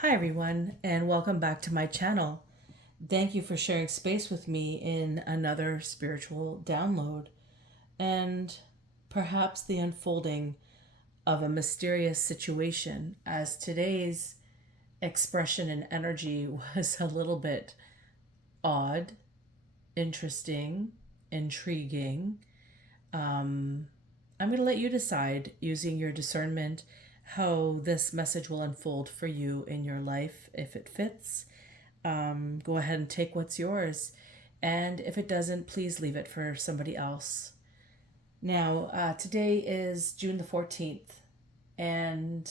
Hi, everyone, and welcome back to my channel. Thank you for sharing space with me in another spiritual download and perhaps the unfolding of a mysterious situation, as today's expression and energy was a little bit odd, interesting, intriguing. I'm going to let you decide using your discernment how this message will unfold for you in your life if it fits. Go ahead and take what's yours. And if it doesn't, please leave it for somebody else. Now, today is June the 14th, and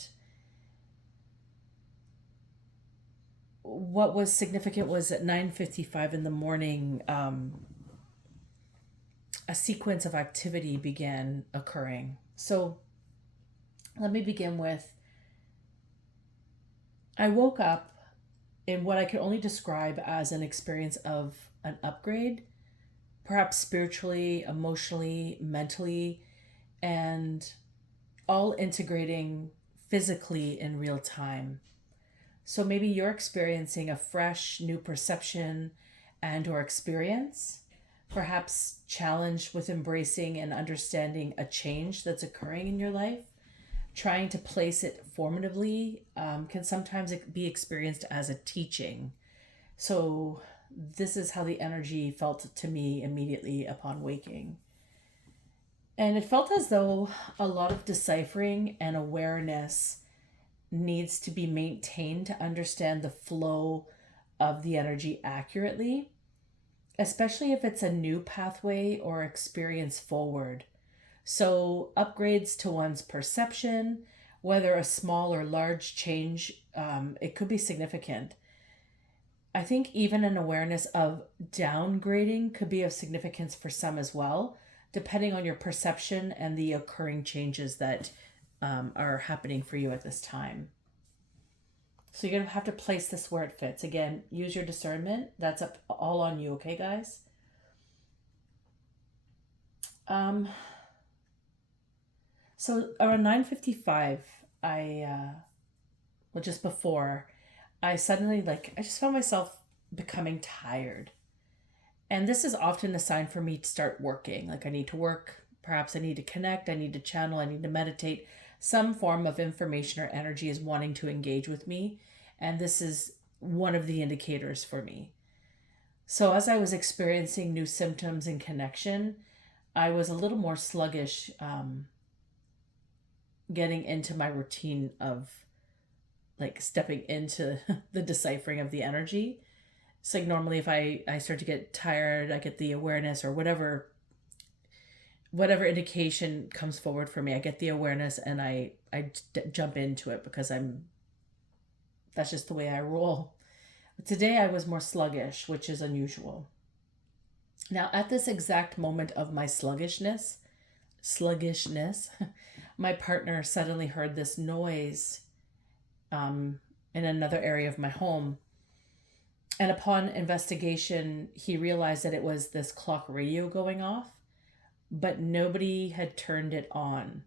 what was significant was at 9:55 in the morning, a sequence of activity began occurring. So let me begin with I woke up in what I could only describe as an experience of an upgrade, perhaps spiritually, emotionally, mentally, and all integrating physically in real time. So maybe you're experiencing a fresh new perception and or experience, perhaps challenged with embracing and understanding a change that's occurring in your life. Trying to place it formatively can sometimes be experienced as a teaching. So this is how the energy felt to me immediately upon waking. And it felt as though a lot of deciphering and awareness needs to be maintained to understand the flow of the energy accurately, especially if it's a new pathway or experience forward. So, upgrades to one's perception, whether a small or large change, it could be significant. I think even an awareness of downgrading could be of significance for some as well, depending on your perception and the occurring changes that are happening for you at this time. So you're going to have to place this where it fits. Again, use your discernment. That's up all on you, okay, guys? So around 9:55, just before, I suddenly I just found myself becoming tired. And this is often a sign for me to start working. Like I need to work, perhaps I need to connect, I need to channel, I need to meditate. Some form of information or energy is wanting to engage with me, and this is one of the indicators for me. So as I was experiencing new symptoms and connection, I was a little more sluggish, getting into my routine of stepping into the deciphering of the energy. It's like normally if I start to get tired, I get the awareness or whatever indication comes forward for me, I get the awareness and jump into it because that's just the way I roll. But today I was more sluggish, which is unusual. Now at this exact moment of my sluggishness, my partner suddenly heard this noise in another area of my home. And upon investigation, he realized that it was this clock radio going off, but nobody had turned it on.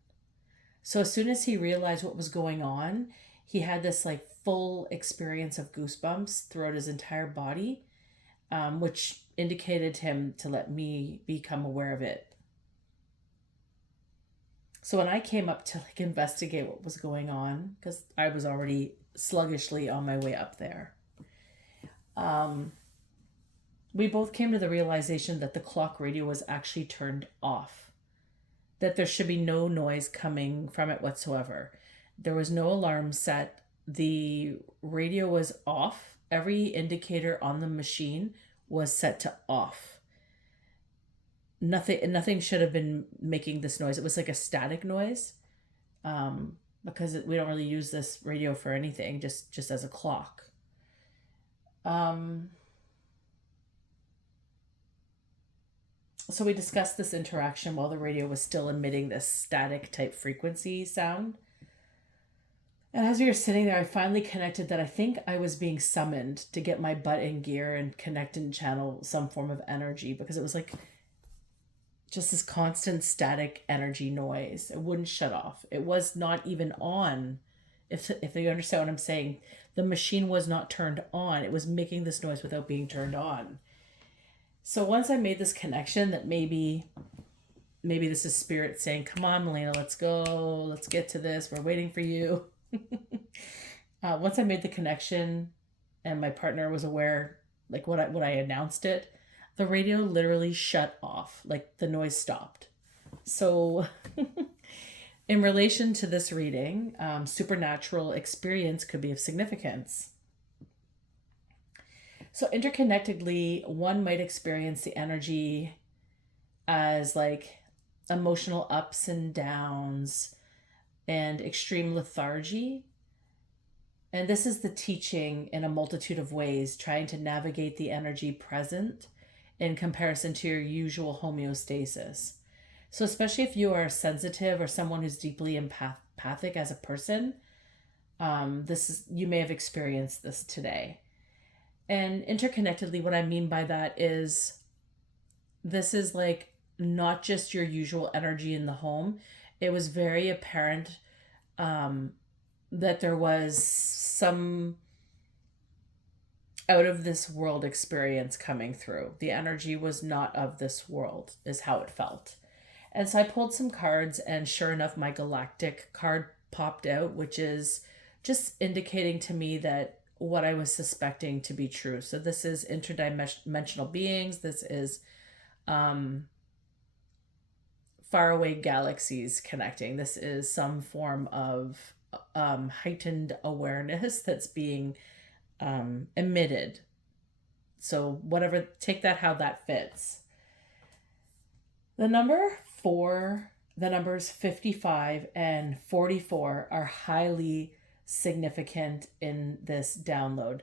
So as soon as he realized what was going on, he had this full experience of goosebumps throughout his entire body, which indicated him to let me become aware of it. So when I came up to investigate what was going on, because I was already sluggishly on my way up there, we both came to the realization that the clock radio was actually turned off, that there should be no noise coming from it whatsoever. There was no alarm set. The radio was off. Every indicator on the machine was set to off. Nothing should have been making this noise. It was like a static noise, because we don't really use this radio for anything, just as a clock. So we discussed this interaction while the radio was still emitting this static type frequency sound. And as we were sitting there, I finally connected that I think I was being summoned to get my butt in gear and connect and channel some form of energy, because it was just this constant static energy noise. It wouldn't shut off. It was not even on. If you understand what I'm saying, the machine was not turned on. It was making this noise without being turned on. So once I made this connection that maybe this is spirit saying, "Come on, Melina, let's go. Let's get to this. We're waiting for you." Once I made the connection, and my partner was aware, like when I announced it, the radio literally shut off. Like the noise stopped. So, in relation to this reading, supernatural experience could be of significance. So, interconnectedly, one might experience the energy as like emotional ups and downs and extreme lethargy. And this is the teaching in a multitude of ways, trying to navigate the energy present in comparison to your usual homeostasis. So, especially if you are sensitive or someone who's deeply empathic as a person, you may have experienced this today. And interconnectedly, what I mean by that is this is like not just your usual energy in the home. It was very apparent that there was some out of this world experience coming through. The energy was not of this world, is how it felt. And so I pulled some cards, and sure enough, my galactic card popped out, which is just indicating to me that what I was suspecting to be true. So this is interdimensional beings. This is faraway galaxies connecting. This is some form of heightened awareness that's being emitted. So whatever, take that how that fits. The numbers 55 and 44 are highly significant in this download.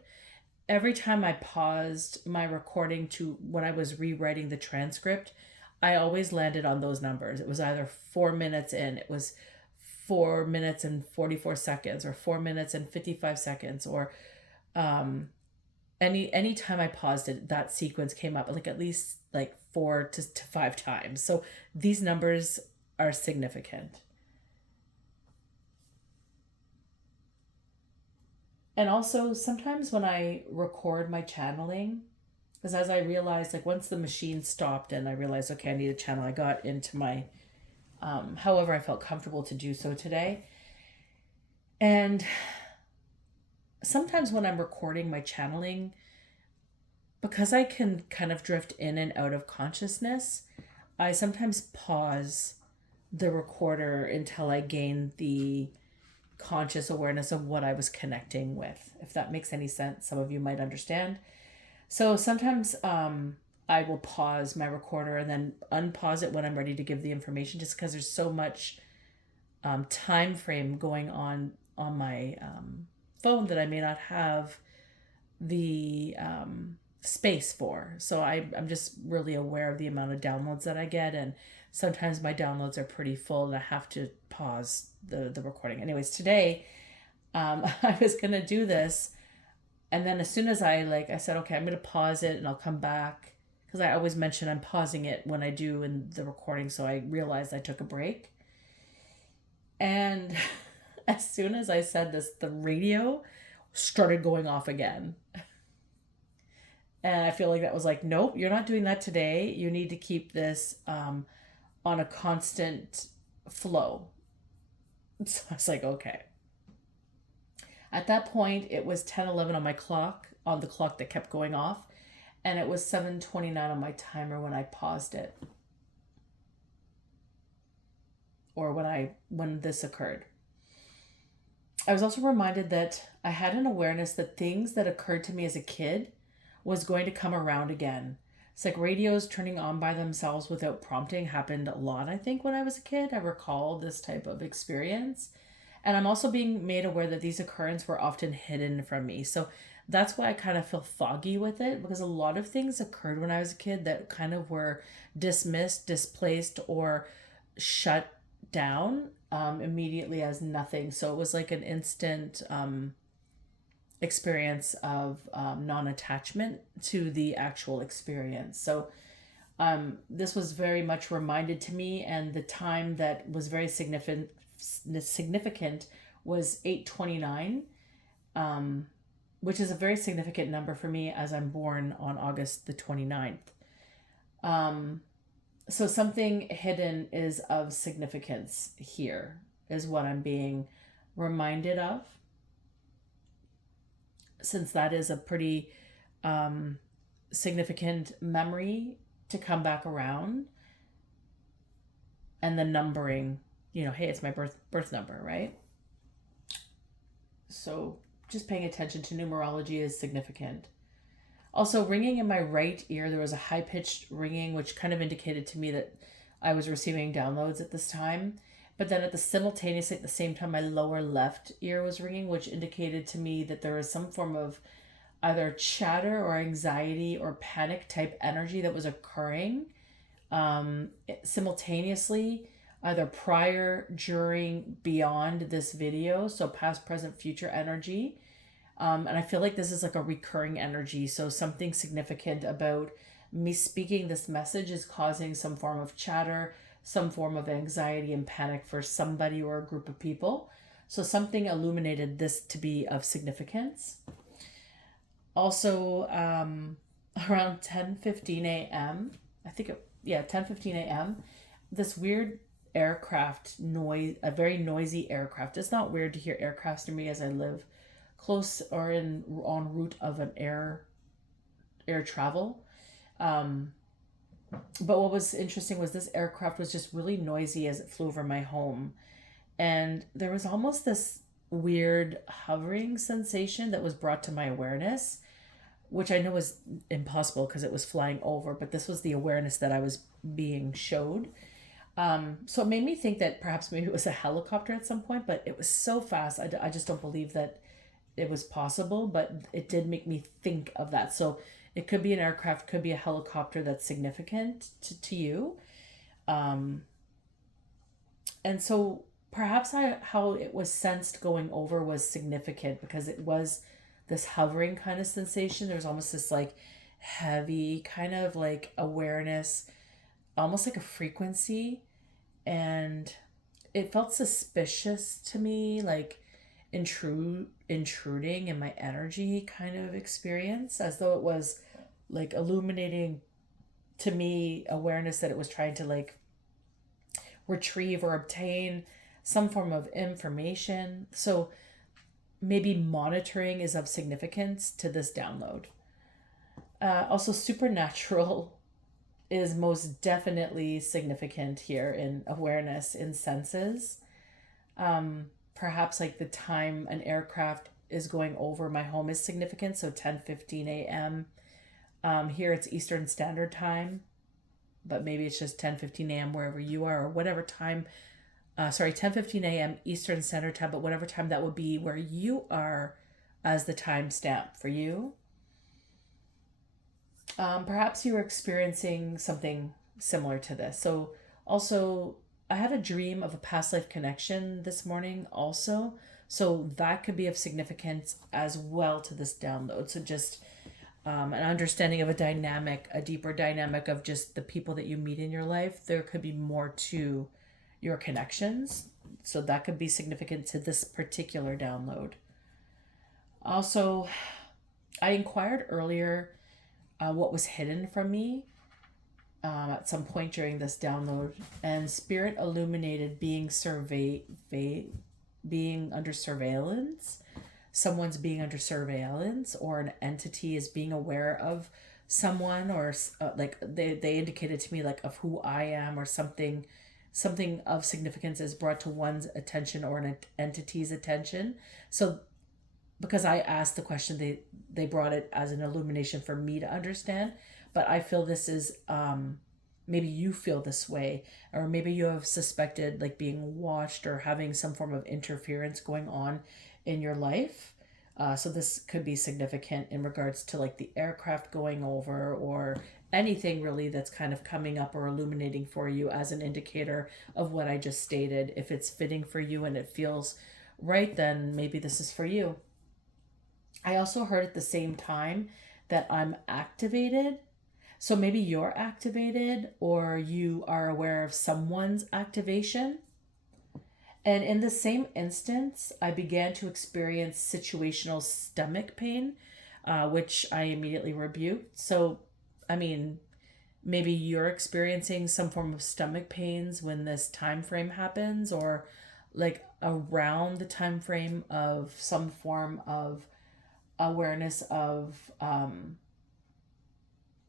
Every time I paused my recording to when I was rewriting the transcript, I always landed on those numbers. It was either 4 minutes in, it was 4 minutes and 44 seconds, or 4 minutes and 55 seconds, or any time I paused it, that sequence came up like at least like 4 to 5 times. So these numbers are significant. And also sometimes when I record my channeling, because as I realized, like once the machine stopped and I realized, okay, I need a channel, I got into my, however I felt comfortable to do so today. And sometimes when I'm recording my channeling, because I can kind of drift in and out of consciousness, I sometimes pause the recorder until I gain the conscious awareness of what I was connecting with. If that makes any sense, some of you might understand. So sometimes I will pause my recorder and then unpause it when I'm ready to give the information, just because there's so much time frame going on my phone that I may not have the space for. So I'm just really aware of the amount of downloads that I get, and sometimes my downloads are pretty full and I have to pause the recording. Anyways, today I was gonna do this, and then as soon as I said, okay, I'm gonna pause it and I'll come back, because I always mention I'm pausing it when I do in the recording, so I realized I took a break. And as soon as I said this, the radio started going off again. And I feel like that was like, nope, you're not doing that today. You need to keep this on a constant flow. So I was like, okay. At that point, it was 10:11 on my clock, on the clock that kept going off. And it was 7:29 on my timer when I paused it. Or when this occurred. I was also reminded that I had an awareness that things that occurred to me as a kid was going to come around again. It's like radios turning on by themselves without prompting happened a lot, I think, when I was a kid. I recall this type of experience. And I'm also being made aware that these occurrences were often hidden from me. So that's why I kind of feel foggy with it, because a lot of things occurred when I was a kid that kind of were dismissed, displaced, or shut down immediately as nothing. So it was like an instant experience of non-attachment to the actual experience. So this was very much reminded to me, and the time that was very significant was 829, which is a very significant number for me as I'm born on August the 29th. So something hidden is of significance here, is what I'm being reminded of, since that is a pretty significant memory to come back around. And the numbering, hey, it's my birth number, right? So just paying attention to numerology is significant. Also, ringing in my right ear, there was a high-pitched ringing, which kind of indicated to me that I was receiving downloads at this time. But then at the same time, my lower left ear was ringing, which indicated to me that there was some form of either chatter or anxiety or panic type energy that was occurring simultaneously, either prior, during, beyond this video. So past, present, future energy. And I feel like this is like a recurring energy. So something significant about me speaking this message is causing some form of chatter, some form of anxiety and panic for somebody or a group of people. So something illuminated this to be of significance. Also, around 10:15 a.m., 10:15 a.m., this weird aircraft noise, a very noisy aircraft. It's not weird to hear aircrafts near me as I live close or en route of an air travel. But what was interesting was this aircraft was just really noisy as it flew over my home. And there was almost this weird hovering sensation that was brought to my awareness, which I know was impossible because it was flying over, but this was the awareness that I was being showed. So it made me think that perhaps maybe it was a helicopter at some point, but it was so fast. I just don't believe that it was possible, but it did make me think of that. So it could be an aircraft, could be a helicopter that's significant to you. And so perhaps how it was sensed going over was significant because it was this hovering kind of sensation. There was almost this like heavy kind of like awareness, almost like a frequency. And it felt suspicious to me, like intruding in my energy kind of experience, as though it was like illuminating to me awareness that it was trying to like retrieve or obtain some form of information. So maybe monitoring is of significance to this download. Also, supernatural is most definitely significant here in awareness, in senses. Perhaps like the time an aircraft is going over my home is significant. So 10:15 a.m. Here it's Eastern Standard Time, but maybe it's just 10:15 a.m. wherever you are, or whatever time. 10:15 a.m. Eastern Standard Time, but whatever time that would be where you are as the timestamp for you. Perhaps you were experiencing something similar to this. So also, I had a dream of a past life connection this morning also. So that could be of significance as well to this download. So just an understanding of a deeper dynamic of just the people that you meet in your life. There could be more to your connections. So that could be significant to this particular download. Also, I inquired earlier what was hidden from me at some point during this download, and Spirit illuminated being under surveillance. Someone's being under surveillance, or an entity is being aware of someone, or like they indicated to me like of who I am, or something of significance is brought to one's attention or an entity's attention. So because I asked the question, they brought it as an illumination for me to understand. But I feel this is, maybe you feel this way, or maybe you have suspected like being watched or having some form of interference going on in your life. So this could be significant in regards to like the aircraft going over, or anything really that's kind of coming up or illuminating for you as an indicator of what I just stated. If it's fitting for you and it feels right, then maybe this is for you. I also heard at the same time that I'm activated. So maybe you're activated, or you are aware of someone's activation. And in the same instance, I began to experience situational stomach pain, which I immediately rebuked. So, I mean, maybe you're experiencing some form of stomach pains when this time frame happens, or like around the time frame of some form of awareness of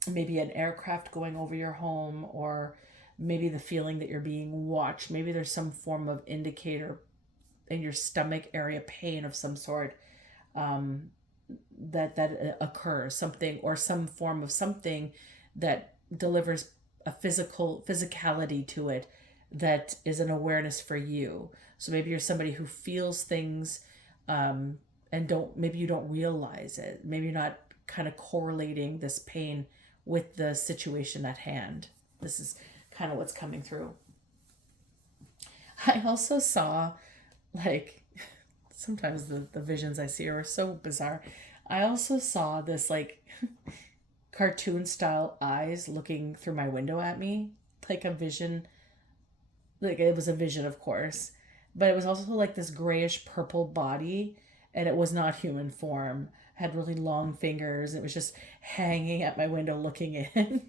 maybe an aircraft going over your home, or maybe the feeling that you're being watched. Maybe there's some form of indicator in your stomach area, pain of some sort, um, that occurs, something or some form of something that delivers a physicality to it, that is an awareness for you. So maybe you're somebody who feels things, um, and don't maybe you don't realize it. Maybe you're not kind of correlating this pain with the situation at hand. This is kind of what's coming through. I also saw, like, sometimes the visions I see are so bizarre. I also saw this, like, cartoon style eyes looking through my window at me, like a vision. Like, it was a vision, of course, but it was also like this grayish purple body, and it was not human form. It had really long fingers. It was just hanging at my window looking in.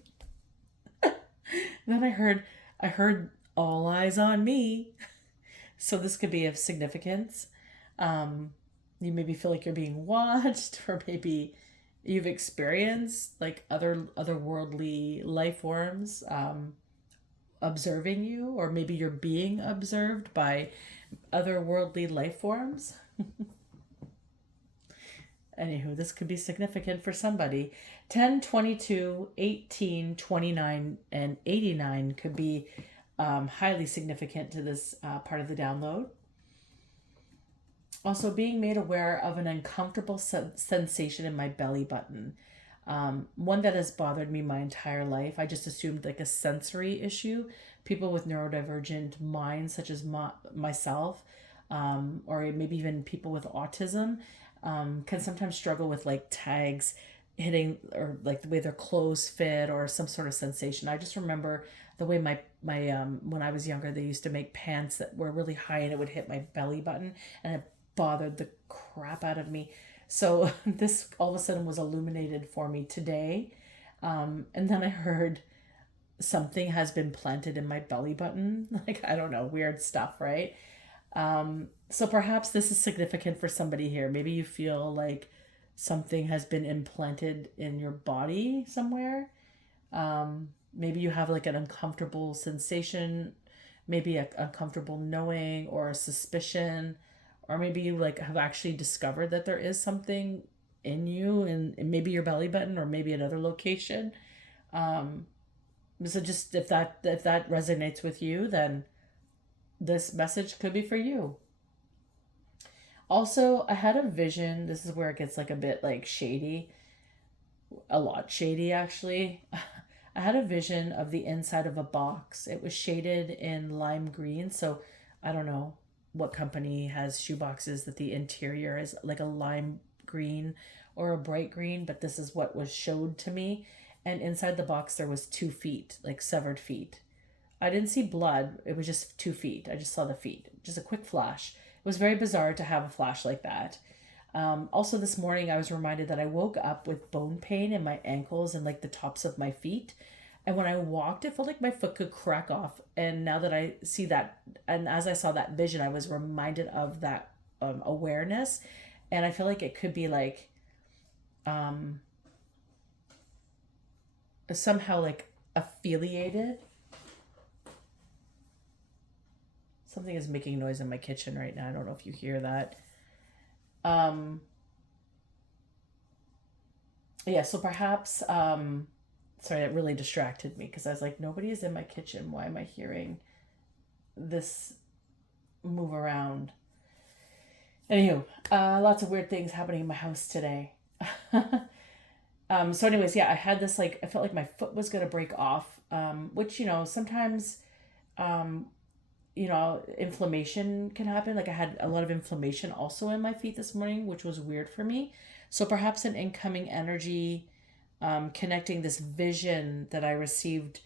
Then I heard all eyes on me. So this could be of significance. Um, you maybe feel like you're being watched, or maybe you've experienced like otherworldly life forms observing you, or maybe you're being observed by otherworldly life forms. Anywho, this could be significant for somebody. 10, 22, 18, 29, and 89 could be highly significant to this part of the download. Also, being made aware of an uncomfortable sensation in my belly button. One that has bothered me my entire life. I just assumed like a sensory issue. People with neurodivergent minds, such as myself, or maybe even people with autism, can sometimes struggle with like tags hitting, or like the way their clothes fit, or some sort of sensation. I just remember the way my when I was younger, they used to make pants that were really high, and it would hit my belly button, and it bothered the crap out of me. So this all of a sudden was illuminated for me today. And then I heard something has been planted in my belly button. Like, I don't know, weird stuff, right? So perhaps this is significant for somebody here. Maybe you feel like something has been implanted in your body somewhere. Maybe you have like an uncomfortable sensation, maybe a uncomfortable knowing or a suspicion, or maybe you like have actually discovered that there is something in you, and maybe your belly button, or maybe another location. Um, so just if that resonates with you, then this message could be for you. Also, I had a vision. This is where it gets like a bit like shady, a lot shady actually. I had a vision of the inside of a box. It was shaded in lime green. So I don't know what company has shoe boxes that the interior is like a lime green or a bright green, but this is what was showed to me. And inside the box, there was 2 feet, like severed feet. I didn't see blood. It was just 2 feet. I just saw the feet. Just a quick flash. It was very bizarre to have a flash like that. Also, this morning, I was reminded that I woke up with bone pain in my ankles and like the tops of my feet. And when I walked, it felt like my foot could crack off. And now that I see that, and as I saw that vision, I was reminded of that awareness. And I feel like it could be like um, somehow like affiliated. Something is making noise in my kitchen right now. I don't know if you hear that. Um, yeah, so perhaps, sorry, it really distracted me because I was like, nobody is in my kitchen. Why am I hearing this move around? Anywho, lots of weird things happening in my house today. So anyways, yeah, I had this like, I felt like my foot was going to break off, which, sometimes, um, inflammation can happen. Like I had a lot of inflammation also in my feet this morning, which was weird for me. So perhaps an incoming energy, connecting this vision that I received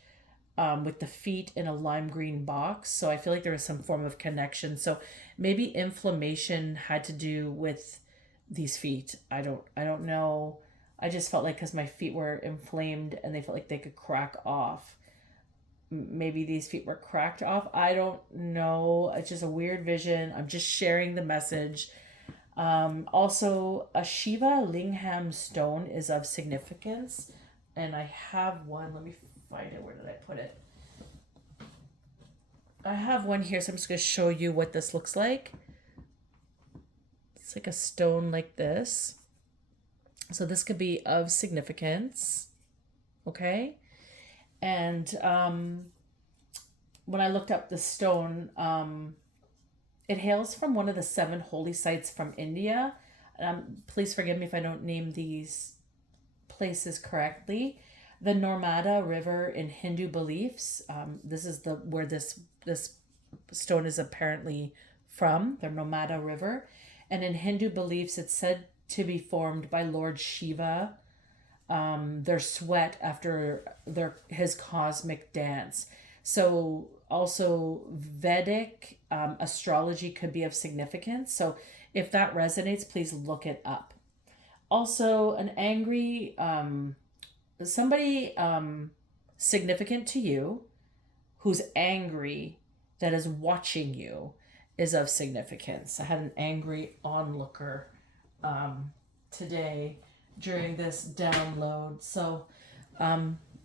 with the feet in a lime green box. So I feel like there was some form of connection. So maybe inflammation had to do with these feet. I don't know. I just felt like because my feet were inflamed and they felt like they could crack off. Maybe these feet were cracked off. I don't know. It's just a weird vision. I'm just sharing the message. Also, a Shiva Lingham stone is of significance, and I have one. Let me find it. Where did I put it? I have one here, so I'm just going to show you what this looks like. It's like a stone like this. So this could be of significance. Okay. And when I looked up the stone, it hails from one of the 7 holy sites from India. Please forgive me if I don't name these places correctly. The Narmada River in Hindu beliefs. This is the where this stone is apparently from, the Narmada River. And in Hindu beliefs, it's said to be formed by Lord Shiva, their sweat after his cosmic dance. So also Vedic astrology could be of significance. So if that resonates, please look it up. Also, an angry somebody significant to you who's angry that is watching you is of significance. I had an angry onlooker today during this download. So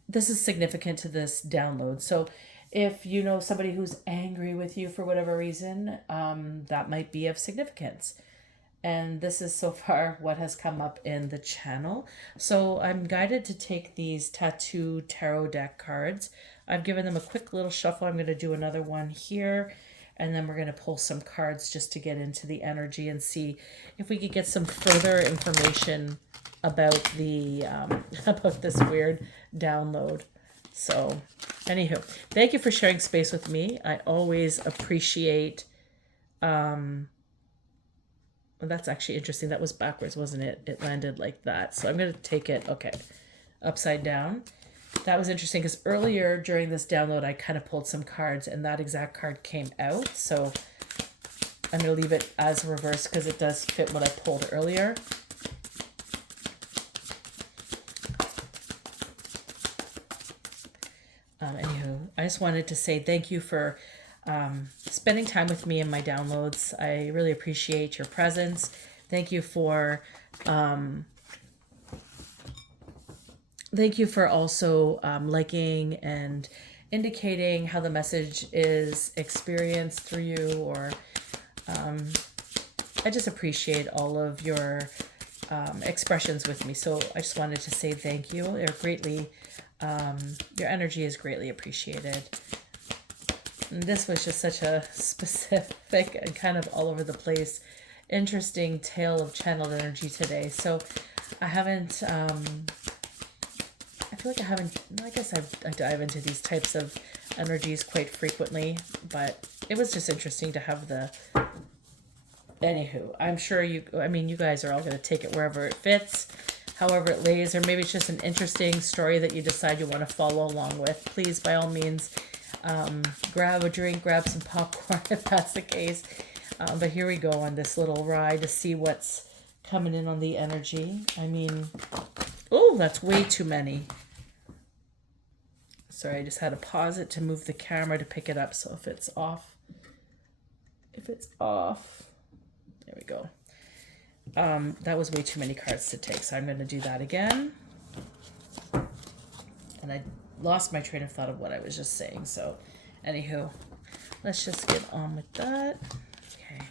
this is significant to this download. So if you know somebody who's angry with you for whatever reason, that might be of significance. And this is so far what has come up in the channel. So I'm guided to take these tattoo tarot deck cards. I've given them a quick little shuffle. I'm going to do another one here. And then we're going to pull some cards just to get into the energy and see if we could get some further information about the about this weird download. So anywho, thank you for sharing space with me. I always appreciate well, that's actually interesting. That was backwards, wasn't it? It landed like that. So I'm going to take it, okay, upside down. That was interesting because earlier during this download, I kind of pulled some cards and that exact card came out. So I'm going to leave it as reverse because it does fit what I pulled earlier. Anywho, I just wanted to say thank you for spending time with me in my downloads. I really appreciate your presence. Thank you for also liking and indicating how the message is experienced through you, or I just appreciate all of your expressions with me. So I just wanted to say thank you. They're greatly, your energy is greatly appreciated. And this was just such a specific and kind of all over the place, interesting tale of channeled energy today. So I haven't, I feel like I guess I dive into these types of energies quite frequently, but it was just interesting to have anywho, I'm sure you guys are all going to take it wherever it fits, however it lays, or maybe it's just an interesting story that you decide you want to follow along with. Please, by all means, grab a drink, grab some popcorn if that's the case. But here we go on this little ride to see what's coming in on the energy. Oh, that's way too many. Sorry, I just had to pause it to move the camera to pick it up. So if it's off, there we go. That was way too many cards to take. So I'm going to do that again. And I lost my train of thought of what I was just saying. So anywho, let's just get on with that. Okay.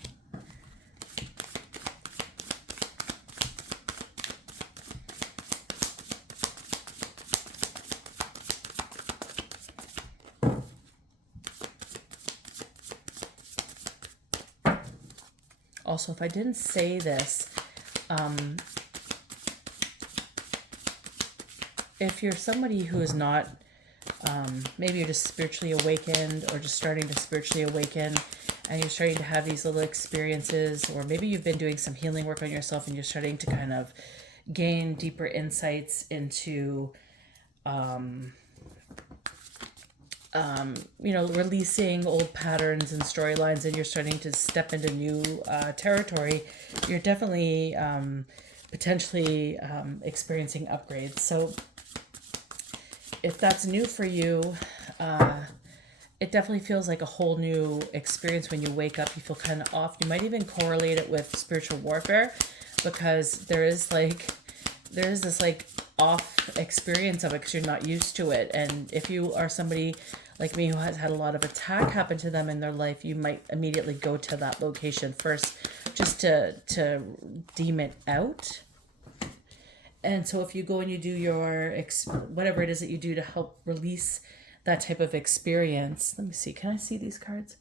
Also, if I didn't say this, if you're somebody who is not, maybe you're just spiritually awakened or just starting to spiritually awaken and you're starting to have these little experiences, or maybe you've been doing some healing work on yourself and you're starting to kind of gain deeper insights into releasing old patterns and storylines, and you're starting to step into new territory, you're definitely potentially experiencing upgrades. So if that's new for you, it definitely feels like a whole new experience when you wake up. You feel kind of off. You might even correlate it with spiritual warfare, because there is this like off experience of it because you're not used to it. And if you are somebody like me who has had a lot of attack happen to them in their life, you might immediately go to that location first just to deem it out. And so if you go and you do your whatever it is that you do to help release that type of experience. Let me see. Can I see these cards?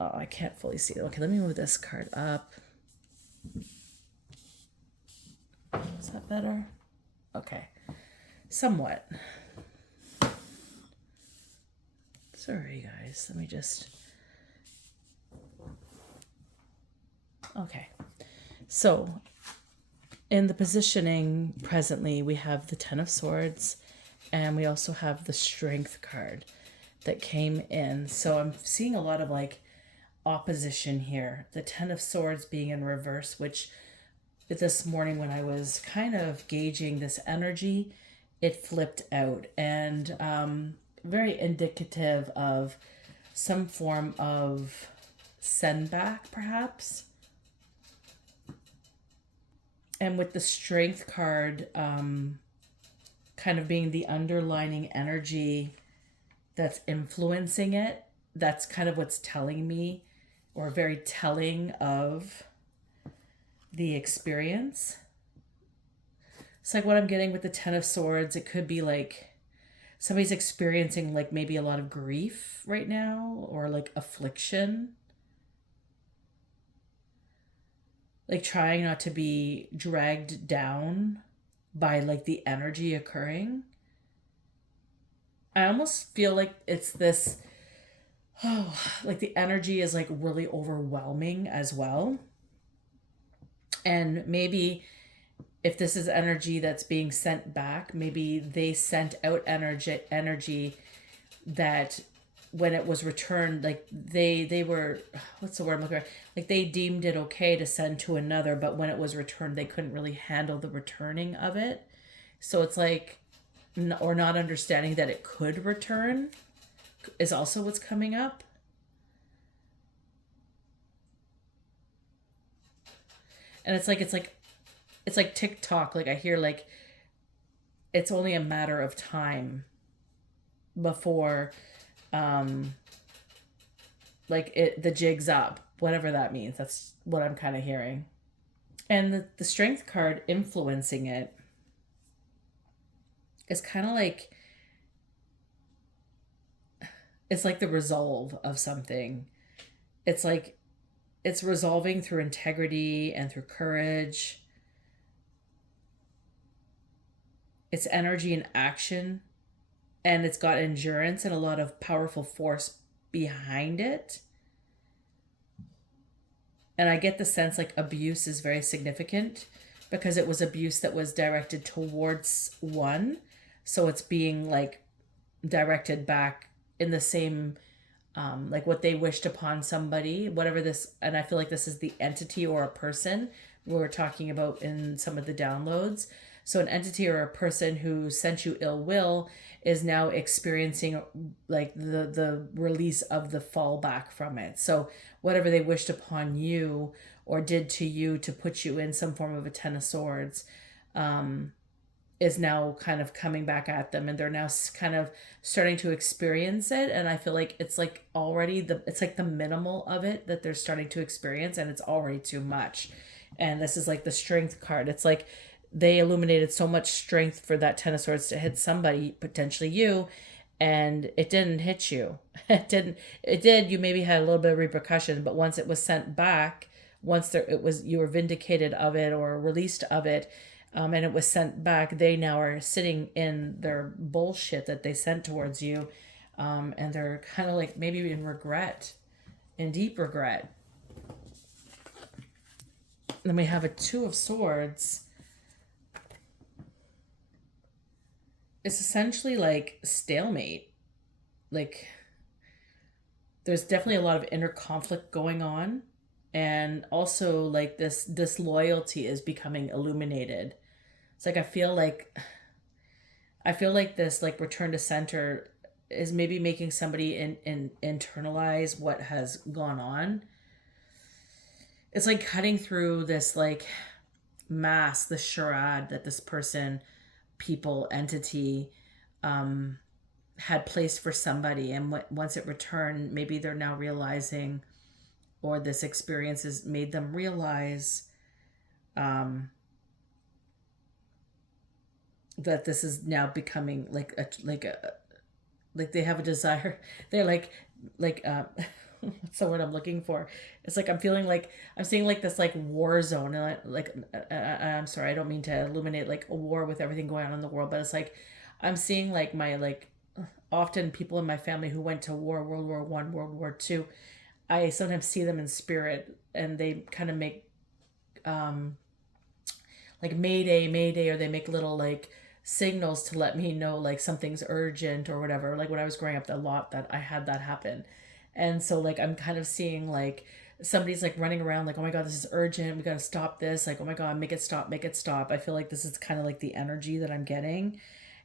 Oh, I can't fully see them. Okay, let me move this card up. Is that better? Okay. Somewhat. Sorry, guys. Let me just... Okay. So, in the positioning presently, we have the Ten of Swords, and we also have the Strength card that came in. So I'm seeing a lot of like opposition here. The Ten of Swords being in reverse, which this morning when I was kind of gauging this energy, it flipped out, and very indicative of some form of send back, perhaps. And with the Strength card, kind of being the underlining energy that's influencing it, that's kind of what's telling me, or very telling of the experience. It's like what I'm getting with the Ten of Swords. It could be like somebody's experiencing like maybe a lot of grief right now, or like affliction. Like trying not to be dragged down by like the energy occurring. I almost feel like it's this, like the energy is like really overwhelming as well. And maybe if this is energy that's being sent back, maybe they sent out energy that when it was returned, like they were, what's the word I'm looking for? Like they deemed it okay to send to another, but when it was returned, they couldn't really handle the returning of it. So it's like, or not understanding that it could return is also what's coming up. And it's like TikTok. Like I hear like it's only a matter of time before like the jig's up, whatever that means. That's what I'm kind of hearing. And the Strength card influencing it is kind of like, it's like the resolve of something. It's like it's resolving through integrity and through courage. It's energy and action, and it's got endurance and a lot of powerful force behind it. And I get the sense like abuse is very significant because it was abuse that was directed towards one. So it's being like directed back in the same, like what they wished upon somebody, whatever this, and I feel like this is the entity or a person we were talking about in some of the downloads. So an entity or a person who sent you ill will is now experiencing like the release of the fallback from it. So whatever they wished upon you or did to you to put you in some form of a Ten of Swords, is now kind of coming back at them, and they're now kind of starting to experience it. And I feel like it's like already it's like the minimal of it that they're starting to experience, and it's already too much. And this is like the Strength card. It's like they illuminated so much strength for that Ten of Swords to hit somebody, potentially you, and it didn't hit you. It did. You maybe had a little bit of repercussion, but once it was sent back, once you were vindicated of it or released of it, and it was sent back, they now are sitting in their bullshit that they sent towards you, and they're kind of like maybe in regret, in deep regret. Then we have a Two of Swords. It's essentially like stalemate. like there's definitely a lot of inner conflict going on, and also like this disloyalty is becoming illuminated. It's like I feel like this like return to center is maybe making somebody internalize what has gone on. It's like cutting through this like mask, the charade that this person, people, entity um had placed for somebody, and once it returned, maybe they're now realizing, or this experience has made them realize um that this is now becoming like they have a desire. They're like what's the word I'm looking for? It's like I'm feeling like I'm seeing like this like war zone, and I'm sorry, I don't mean to illuminate like a war with everything going on in the world, but it's like I'm seeing like my like often people in my family who went to war, World War I, World War II. I sometimes see them in spirit, and they kind of make um like Mayday, Mayday, or they make little like signals to let me know like something's urgent or whatever. Like when I was growing up, a lot that I had that happen. And so like I'm kind of seeing like somebody's like running around like, oh my God, this is urgent. We got to stop this. Like, oh my God, make it stop, make it stop. I feel like this is kind of like the energy that I'm getting.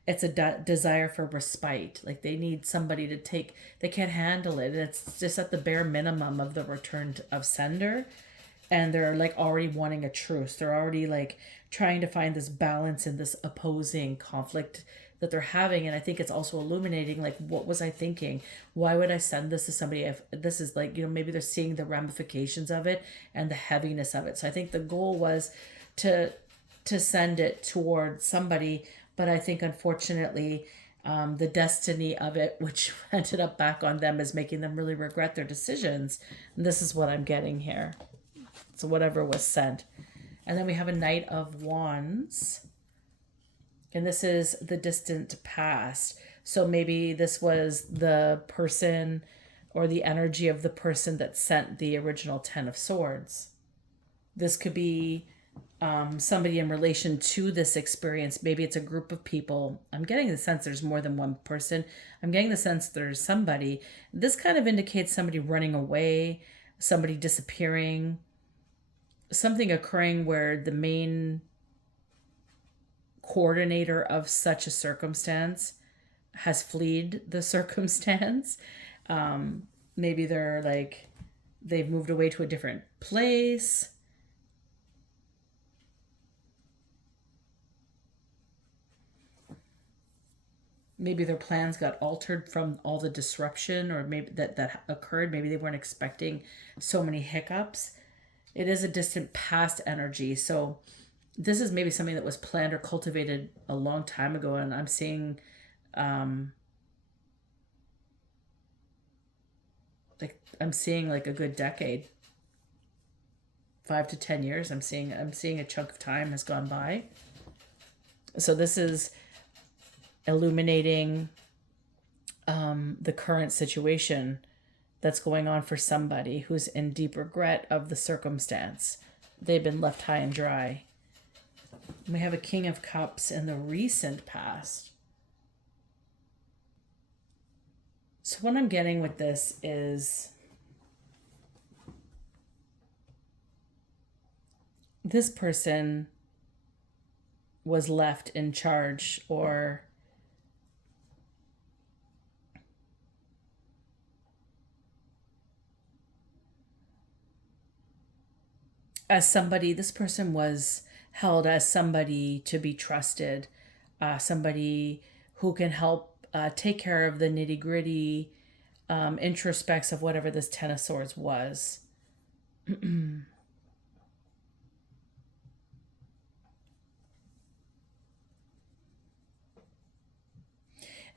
It's a desire for respite. Like they need somebody to take, they can't handle it. And it's just at the bare minimum of the return of sender, and they're like already wanting a truce. They're already like trying to find this balance in this opposing conflict that they're having. And I think it's also illuminating like, what was I thinking? Why would I send this to somebody if this is like, maybe they're seeing the ramifications of it and the heaviness of it. So I think the goal was to send it towards somebody, but I think unfortunately the destiny of it, which ended up back on them, is making them really regret their decisions. And this is what I'm getting here. So whatever was sent. And then we have a Knight of Wands. And this is the distant past. So maybe this was the person or the energy of the person that sent the original Ten of Swords. This could be somebody in relation to this experience. Maybe it's a group of people. I'm getting the sense there's more than one person. I'm getting the sense there's somebody. This kind of indicates somebody running away, somebody disappearing, something occurring where the main coordinator of such a circumstance has fled the circumstance. Maybe they're like, they've moved away to a different place. Maybe their plans got altered from all the disruption, or maybe that occurred. Maybe they weren't expecting so many hiccups. It is a distant past energy. So this is maybe something that was planned or cultivated a long time ago. And I'm seeing like a good decade, 5 to 10 years. I'm seeing a chunk of time has gone by. So this is illuminating the current situation that's going on for somebody who's in deep regret of the circumstance. They've been left high and dry. We have a King of Cups in the recent past. So what I'm getting with this is this person was left in charge, or as somebody, this person was held as somebody to be trusted, somebody who can help take care of the nitty gritty introspects of whatever this Ten of Swords was.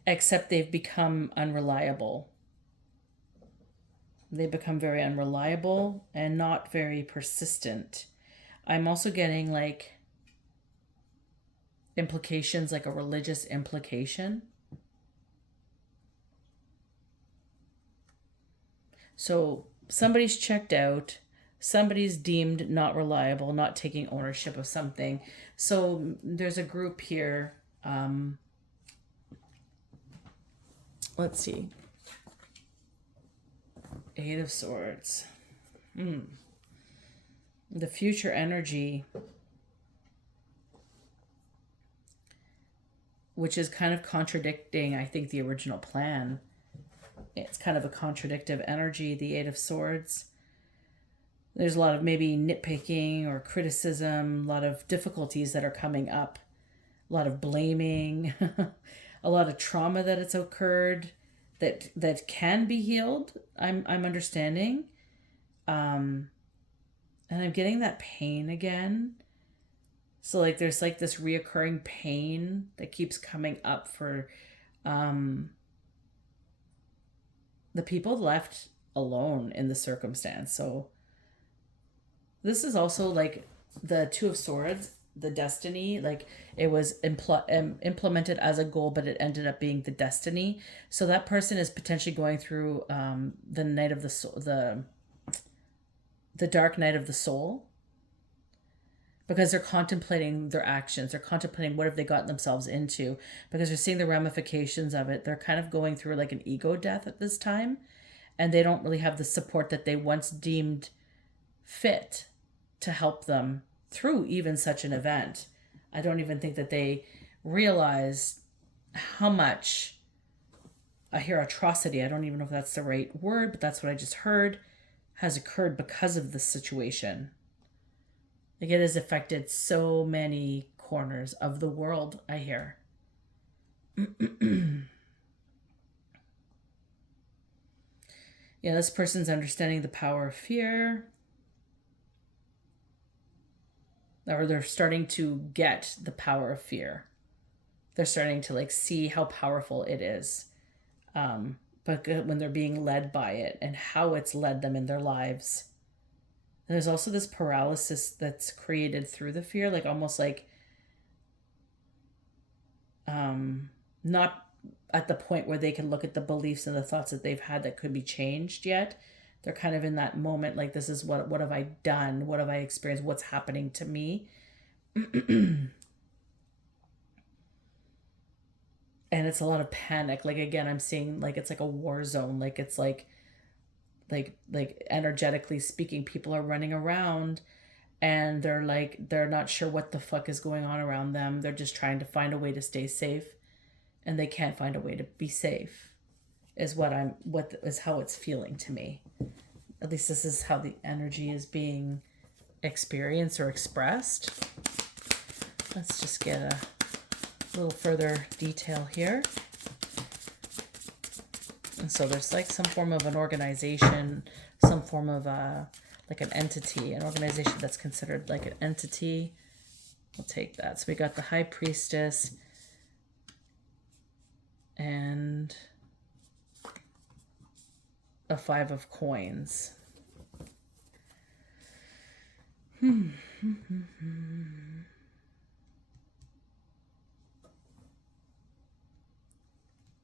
Except they've become unreliable. They become very unreliable and not very persistent. I'm also getting like implications, like a religious implication. So somebody's checked out, somebody's deemed not reliable, not taking ownership of something. So there's a group here. Let's see. Eight of Swords. The future energy, which is kind of contradicting, I think, the original plan. It's kind of a contradictive energy, the Eight of Swords. There's a lot of maybe nitpicking or criticism, a lot of difficulties that are coming up, a lot of blaming, a lot of trauma that has occurred that can be healed. I'm understanding. And I'm getting that pain again. So like there's like this reoccurring pain that keeps coming up for the people left alone in the circumstance. So this is also like the Two of Swords, the destiny, like it was implemented as a goal, but it ended up being the destiny. So that person is potentially going through the night of the soul, the dark night of the soul, because they're contemplating their actions. They're contemplating what have they gotten themselves into, because they're seeing the ramifications of it. They're kind of going through like an ego death at this time, and they don't really have the support that they once deemed fit to help them through even such an event. I don't even think that they realize how much, I hear atrocity, I don't even know if that's the right word, but that's what I just heard, has occurred because of this situation. Like it has affected so many corners of the world, I hear. Yeah, this person's understanding the power of fear. Or they're starting to get the power of fear. They're starting to like see how powerful it is. But when they're being led by it and how it's led them in their lives. And there's also this paralysis that's created through the fear, like almost like not at the point where they can look at the beliefs and the thoughts that they've had that could be changed yet. They're kind of in that moment, like, this is what have I done? What have I experienced? What's happening to me? And it's a lot of panic. Like, again, I'm seeing like, it's like a war zone. Like, it's like energetically speaking, people are running around and they're not sure what the fuck is going on around them. They're just trying to find a way to stay safe, and they can't find a way to be safe is how it's feeling to me. At least this is how the energy is being experienced or expressed. Let's just get a little further detail here. And so there's like some form of an organization, some form of like an entity, an organization that's considered like an entity. We'll take that. So we got the High Priestess and a Five of Coins.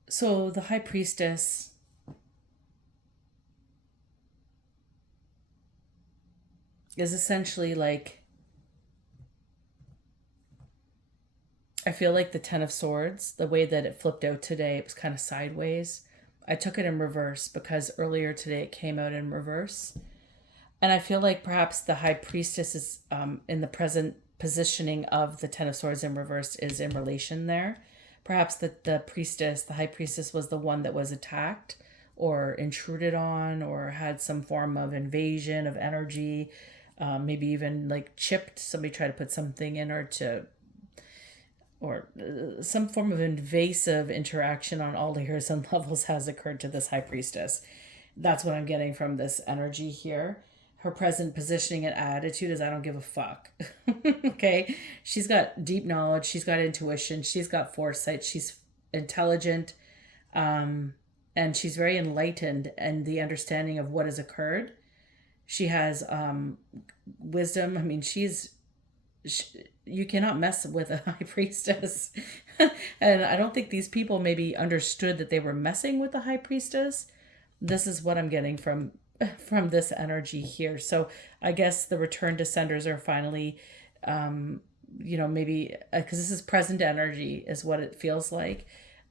So the High Priestess is essentially like, I feel like the Ten of Swords, the way that it flipped out today, it was kind of sideways. I took it in reverse because earlier today it came out in reverse. And I feel like perhaps the High Priestess is in the present positioning of the Ten of Swords in reverse is in relation there. Perhaps the High Priestess was the one that was attacked or intruded on or had some form of invasion of energy, maybe even like chipped. Somebody tried to put something in her or some form of invasive interaction on all layers and levels has occurred to this High Priestess. That's what I'm getting from this energy here. Her present positioning and attitude is, I don't give a fuck. Okay? She's got deep knowledge. She's got intuition. She's got foresight. She's intelligent. And she's very enlightened in the understanding of what has occurred. She has wisdom. I mean, you cannot mess with a High Priestess. And I don't think these people maybe understood that they were messing with the High Priestess. This is what I'm getting from this energy here. So I guess the return descenders are finally, maybe because this is present energy is what it feels like.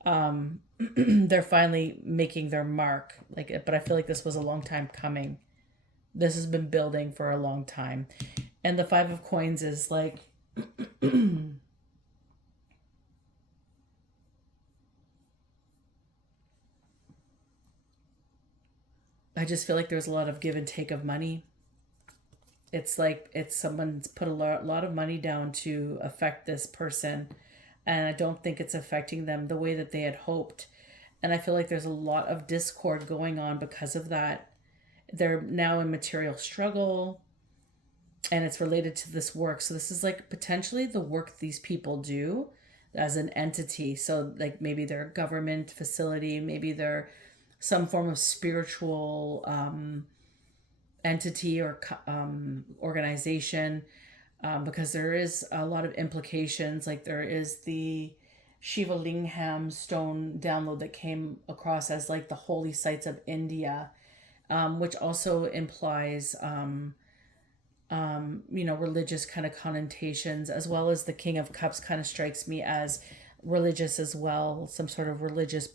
They're finally making their mark. Like, but I feel like this was a long time coming. This has been building for a long time. And the Five of Coins is like, I just feel like there's a lot of give and take of money. It's like it's someone's put a lot of money down to affect this person, and I don't think it's affecting them the way that they had hoped. And I feel like there's a lot of discord going on because of that. They're now in material struggle, and it's related to this work. So this is like potentially the work these people do as an entity. So like maybe they're a government facility, maybe they're some form of spiritual entity or organization, because there is a lot of implications. Like there is the Shiva Lingham stone download that came across as like the holy sites of India, which also implies religious kind of connotations, as well as the King of Cups kind of strikes me as religious as well, some sort of religious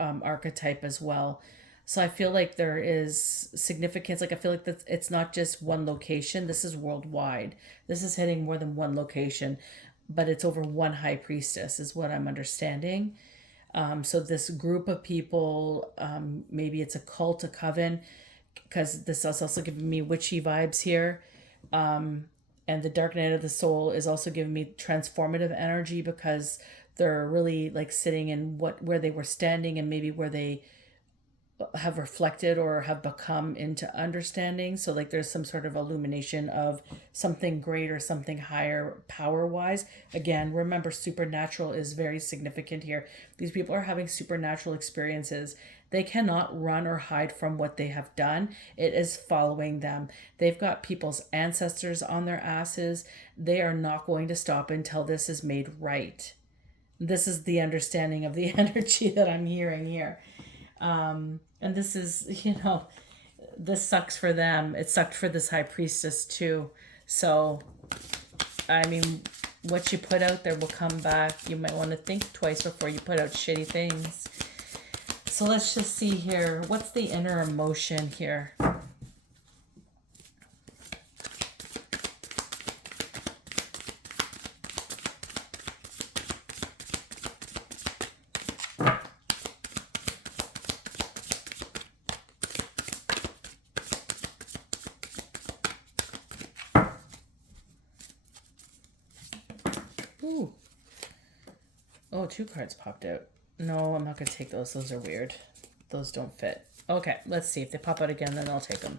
archetype as well. So I feel like there is significance. Like I feel like that it's not just one location. This is worldwide. This is hitting more than one location, but it's over one high priestess, is what I'm understanding. So this group of people, maybe it's a cult, a coven, because this is also giving me witchy vibes here. And the dark night of the soul is also giving me transformative energy, because they're really like sitting in where they were standing, and maybe where they have reflected or have become into understanding. So like there's some sort of illumination of something greater, something higher power wise. Again, remember, supernatural is very significant here. These people are having supernatural experiences. They cannot run or hide from what they have done. It is following them. They've got people's ancestors on their asses. They are not going to stop until this is made right. This is the understanding of the energy that I'm hearing here. And this is, this sucks for them. It sucked for this high priestess too. So, I mean, what you put out there will come back. You might want to think twice before you put out shitty things. So let's just see here. What's the inner emotion here? Ooh. Oh, two cards popped out. No, I'm not going to take those. Those are weird. Those don't fit. Okay, let's see. If they pop out again, then I'll take them.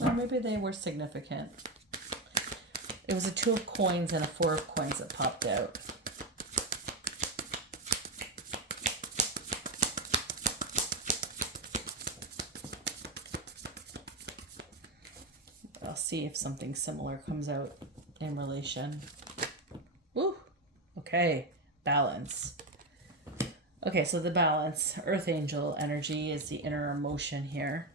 Or maybe they were significant. It was a 2 of coins and a 4 of coins that popped out. I'll see if something similar comes out in relation. Woo! Okay, balance. Okay, so the balance, Earth Angel energy is the inner emotion here.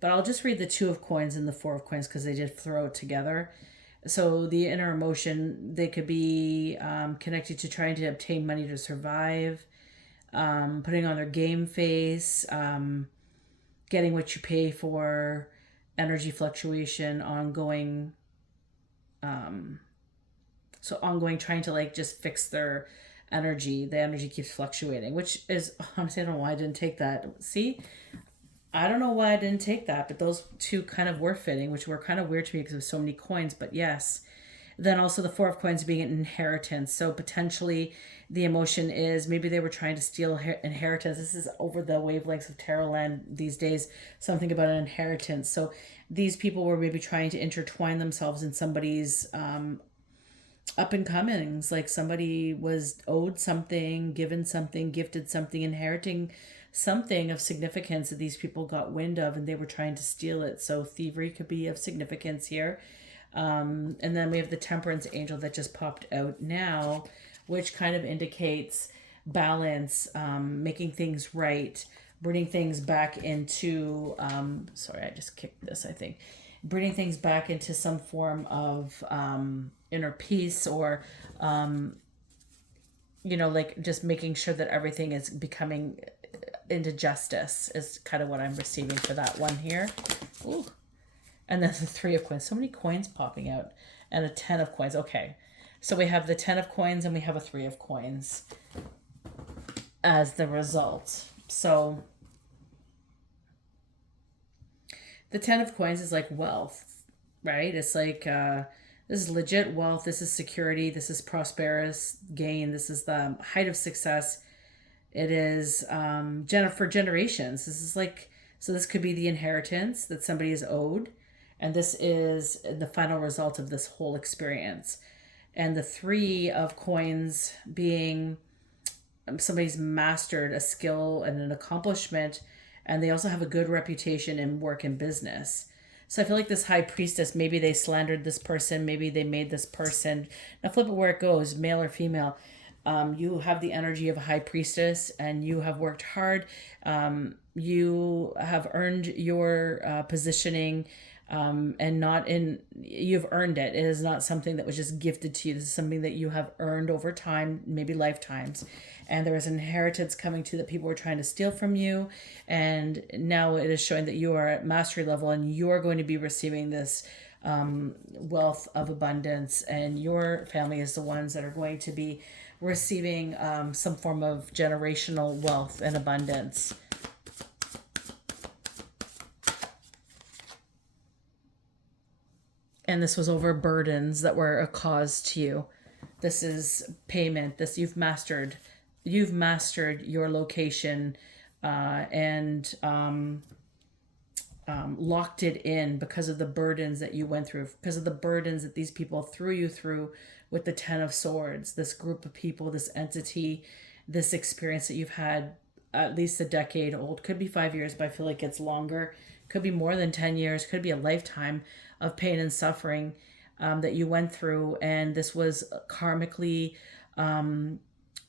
But I'll just read the 2 of coins and the 4 of coins because they did throw it together. So the inner emotion, they could be connected to trying to obtain money to survive, putting on their game face, getting what you pay for, energy fluctuation, ongoing. So ongoing, trying to like just fix their energy. The energy keeps fluctuating, which is, honestly, I don't know why I didn't take that. See, I don't know why I didn't take that, but those two kind of were fitting, which were kind of weird to me because of so many coins, but yes. Then also the 4 of coins being an inheritance. So potentially the emotion is maybe they were trying to steal inheritance. This is over the wavelengths of tarot land these days, something about an inheritance. So these people were maybe trying to intertwine themselves in somebody's up and comings, like somebody was owed something, given something, gifted something, inheriting something of significance that these people got wind of, and they were trying to steal it. So thievery could be of significance here. And then we have the Temperance Angel that just popped out now, which kind of indicates balance, making things right, bringing things back into, sorry, I just kicked this, I think, bringing things back into some form of inner peace, or, like just making sure that everything is becoming into justice is kind of what I'm receiving for that one here. Ooh. And then the 3 of coins. So many coins popping out. And a 10 of coins. Okay. So we have the 10 of coins and we have a 3 of coins as the result. So the 10 of coins is like wealth, right? It's like this is legit wealth. This is security. This is prosperous gain. This is the height of success. It is for generations. This is like, so this could be the inheritance that somebody is owed. And this is the final result of this whole experience. And the 3 of coins being somebody's mastered a skill and an accomplishment. And they also have a good reputation in work and business. So I feel like this High Priestess, maybe they slandered this person. Maybe they made this person. Now flip it where it goes, male or female. You have the energy of a High Priestess and you have worked hard. You have earned your positioning, and you've earned it. It is not something that was just gifted to you. This is something that you have earned over time, maybe lifetimes. And there was an inheritance coming to that people were trying to steal from you. And now it is showing that you are at mastery level and you're going to be receiving this wealth of abundance. And your family is the ones that are going to be receiving some form of generational wealth and abundance. And this was over burdens that were a cause to you. This is payment. This you've mastered your location, and locked it in because of the burdens that you went through, because of the burdens that these people threw you through with the 10 of swords, this group of people, this entity, this experience that you've had at least a decade old, could be 5 years, but I feel like it's longer, could be more than 10 years, could be a lifetime of pain and suffering that you went through. And this was karmically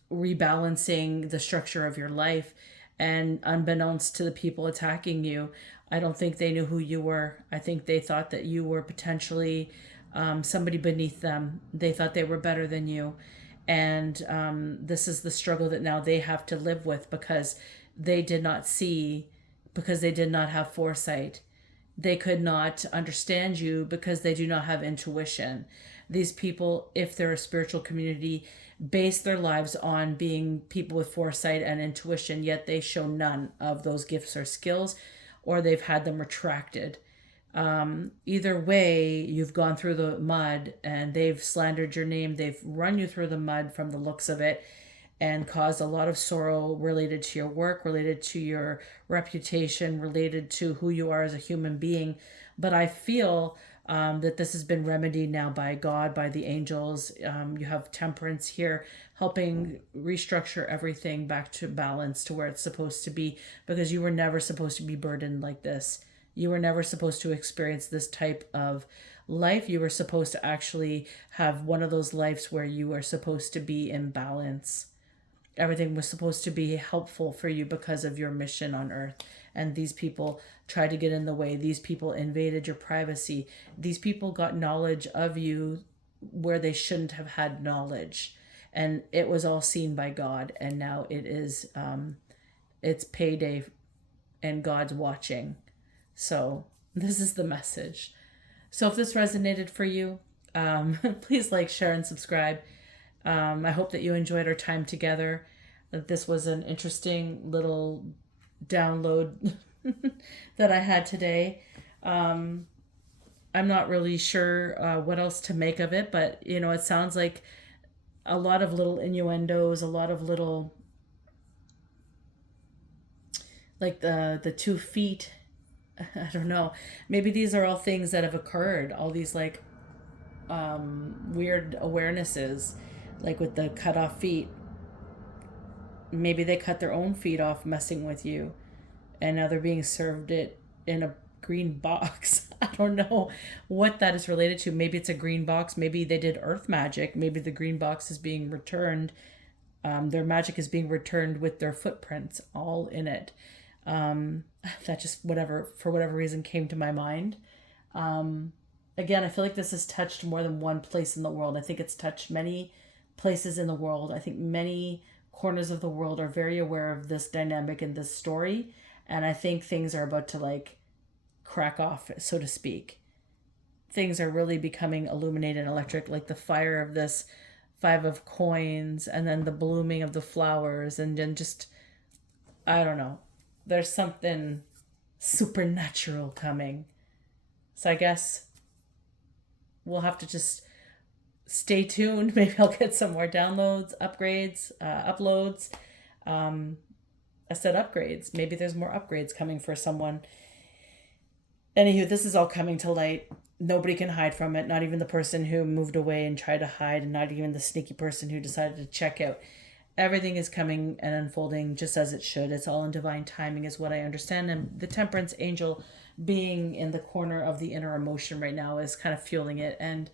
rebalancing the structure of your life. And unbeknownst to the people attacking you, I don't think they knew who you were. I think they thought that you were potentially somebody beneath them. They thought they were better than you. And this is the struggle that now they have to live with, because they did not see, because they did not have foresight. They could not understand you because they do not have intuition. These people, if they're a spiritual community, base their lives on being people with foresight and intuition, yet they show none of those gifts or skills, or they've had them retracted. Either way, you've gone through the mud and they've slandered your name. They've run you through the mud from the looks of it, and caused a lot of sorrow related to your work, related to your reputation, related to who you are as a human being. But I feel that this has been remedied now by God, by the angels. You have temperance here, helping restructure everything back to balance, to where it's supposed to be, because you were never supposed to be burdened like this. You were never supposed to experience this type of life. You were supposed to actually have one of those lives where you were supposed to be in balance. Everything was supposed to be helpful for you because of your mission on earth. And these people tried to get in the way. These people invaded your privacy. These people got knowledge of you where they shouldn't have had knowledge. And it was all seen by God. And now it is, it's payday and God's watching. So this is the message. So if this resonated for you, please like, share, and subscribe. I hope that you enjoyed our time together, that this was an interesting little download that I had today. I'm not really sure what else to make of it, but it sounds like a lot of little innuendos, a lot of little, like the 2 feet. I don't know. Maybe these are all things that have occurred, all these like weird awarenesses, like with the cut off feet. Maybe they cut their own feet off messing with you, and now they're being served it in a green box. I don't know what that is related to. Maybe it's a green box. Maybe they did earth magic. Maybe the green box is being returned. Their magic is being returned with their footprints all in it. That just for whatever reason came to my mind. Again, I feel like this has touched more than one place in the world. I think it's touched many places in the world. I think many corners of the world are very aware of this dynamic and this story. And I think things are about to like crack off, so to speak. Things are really becoming illuminated and electric, like the fire of this five of coins and then the blooming of the flowers. And then just, I don't know, there's something supernatural coming. So I guess we'll have to just stay tuned. Maybe I'll get some more downloads, upgrades, uploads. I said upgrades. Maybe there's more upgrades coming for someone. Anywho, this is all coming to light. Nobody can hide from it. Not even the person who moved away and tried to hide, and not even the sneaky person who decided to check out. Everything is coming and unfolding just as it should. It's all in divine timing, is what I understand. And the temperance angel being in the corner of the inner emotion right now is kind of fueling it. And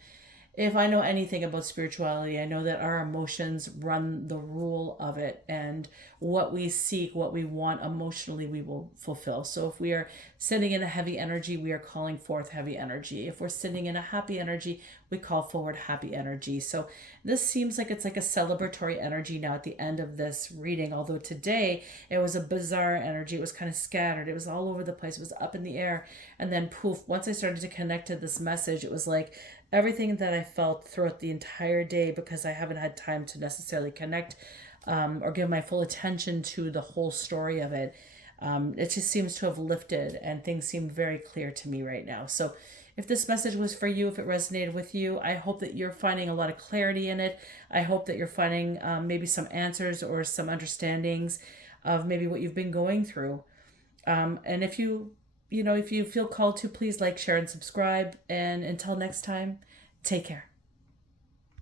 if I know anything about spirituality, I know that our emotions run the rule of it, and what we seek, what we want emotionally, we will fulfill. So if we are sitting in a heavy energy, we are calling forth heavy energy. If we're sitting in a happy energy, we call forward happy energy. So this seems like it's like a celebratory energy now at the end of this reading, although today it was a bizarre energy. It was kind of scattered. It was all over the place. It was up in the air. And then poof, once I started to connect to this message, it was like everything that I felt throughout the entire day, because I haven't had time to necessarily connect or give my full attention to the whole story of it. It just seems to have lifted, and things seem very clear to me right now. So if this message was for you, if it resonated with you, I hope that you're finding a lot of clarity in it. I hope that you're finding maybe some answers or some understandings of maybe what you've been going through. And if you feel called to, please like, share, and subscribe. And until next time, take care.